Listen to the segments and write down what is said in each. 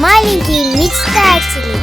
Маленькие мечтатели.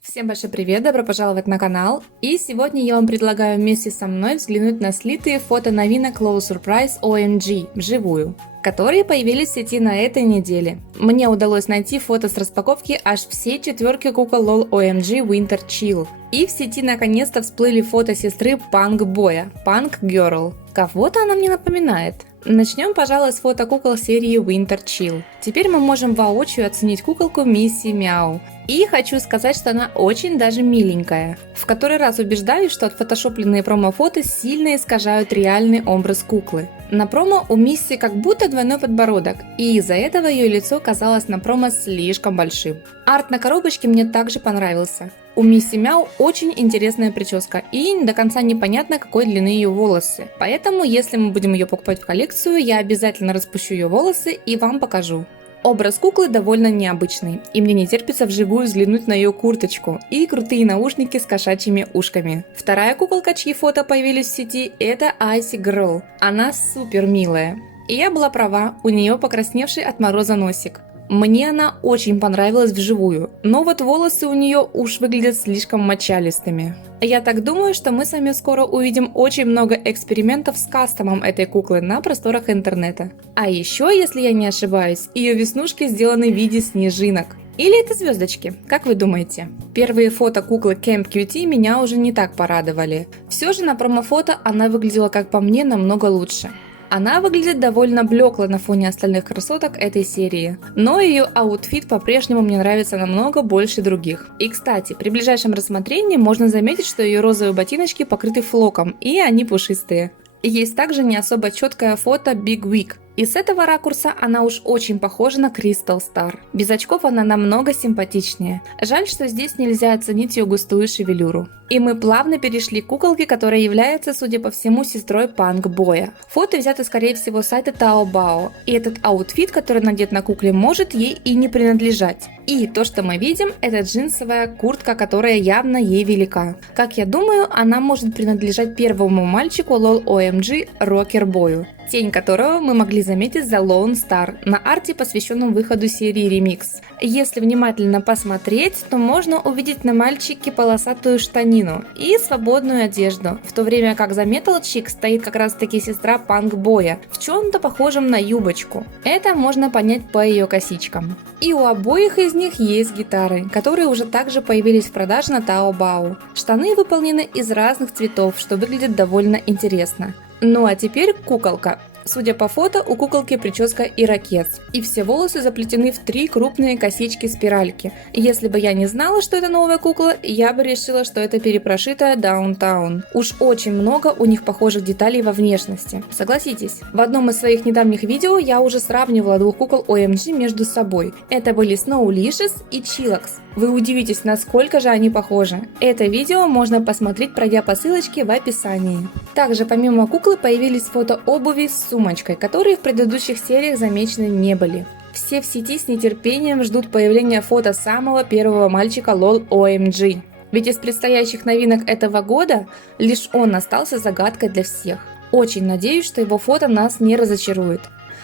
Всем большой привет, добро пожаловать на канал. И сегодня я вам предлагаю вместе со мной взглянуть на слитые фото новинок Low Surprise OMG вживую, которые появились в сети на этой неделе. Мне удалось найти фото с распаковки аж всей четверки кукол LOL OMG Winter Chill. И в сети наконец-то всплыли фото сестры Punk Boy, Punk Girl. Кого-то она мне напоминает. Начнем, пожалуй, с фото кукол серии Winter Chill. Теперь мы можем воочию оценить куколку Мисси Мяу. И хочу сказать, что она очень даже миленькая. В который раз убеждаюсь, что отфотошопленные промо-фото сильно искажают реальный образ куклы. На промо у Мисси как будто двойной подбородок, и из-за этого ее лицо казалось на промо слишком большим. Арт на коробочке мне также понравился. У Мисси Мяу очень интересная прическа, и до конца непонятно, какой длины ее волосы. Поэтому, если мы будем ее покупать в коллекцию, я обязательно распущу ее волосы и вам покажу. Образ куклы довольно необычный, и мне не терпится вживую взглянуть на ее курточку и крутые наушники с кошачьими ушками. Вторая куколка, чьи фото появились в сети, это Icy Girl. Она супер милая. И я была права, у нее покрасневший от мороза носик. Мне она очень понравилась вживую, но вот волосы у нее уж выглядят слишком мочалистыми. Я так думаю, что мы с вами скоро увидим очень много экспериментов с кастомом этой куклы на просторах интернета. А еще, если я не ошибаюсь, ее веснушки сделаны в виде снежинок. Или это звездочки, как вы думаете? Первые фото куклы Camp Cutie меня уже не так порадовали. Все же на промо-фото она выглядела, как по мне, намного лучше. Она выглядит довольно блекло на фоне остальных красоток этой серии, но ее аутфит по-прежнему мне нравится намного больше других. И кстати, при ближайшем рассмотрении можно заметить, что ее розовые ботиночки покрыты флоком, и они пушистые. Есть также не особо четкое фото Big Wig. И с этого ракурса она уж очень похожа на Crystal Star. Без очков она намного симпатичнее. Жаль, что здесь нельзя оценить ее густую шевелюру. И мы плавно перешли к куколке, которая является, судя по всему, сестрой Punk Boy. Фото взято, скорее всего, с сайта Taobao. И этот аутфит, который надет на кукле, может ей и не принадлежать. И то, что мы видим, это джинсовая куртка, которая явно ей велика. Как я думаю, она может принадлежать первому мальчику LOL OMG Rocker Boy, тень которого мы могли заметить за Lone Star на арте, посвященном выходу серии Remix. Если внимательно посмотреть, то можно увидеть на мальчике полосатую штанину и свободную одежду, в то время как за Metal Chick стоит как раз таки сестра Punk Boy в чем-то похожем на юбочку. Это можно понять по ее косичкам. И у обоих из них есть гитары, которые уже также появились в продаже на Taobao. Штаны выполнены из разных цветов, что выглядит довольно интересно. Ну а теперь куколка. Судя по фото, у куколки прическа ирокез, и все волосы заплетены в 3 крупные косички-спиральки. Если бы я не знала, что это новая кукла, я бы решила, что это перепрошитая Даунтаун. Уж очень много у них похожих деталей во внешности. Согласитесь, в одном из своих недавних видео я уже сравнивала двух кукол OMG между собой. Это были Snowlicious и Chillax. Вы удивитесь, насколько же они похожи. Это видео можно посмотреть, пройдя по ссылочке в описании. Также помимо куклы появились фото обуви с сумочкой, которые в предыдущих сериях замечены не были. Все в сети с нетерпением ждут появления фото самого первого мальчика LOL OMG. Ведь из предстоящих новинок этого года лишь он остался загадкой для всех. Очень надеюсь, что его фото нас не разочарует.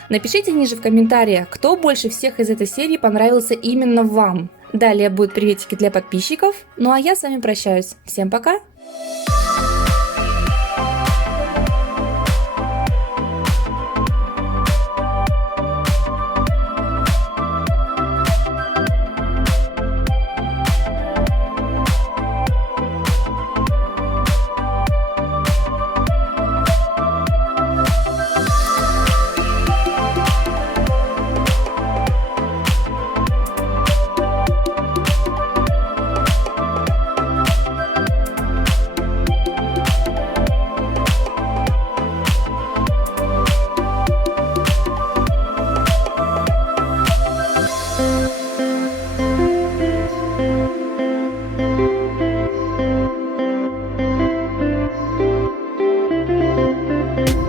Напишите ниже в комментариях, кто больше всех из этой серии понравился именно вам. Далее будут приветики для подписчиков. Ну а я с вами прощаюсь. Всем пока!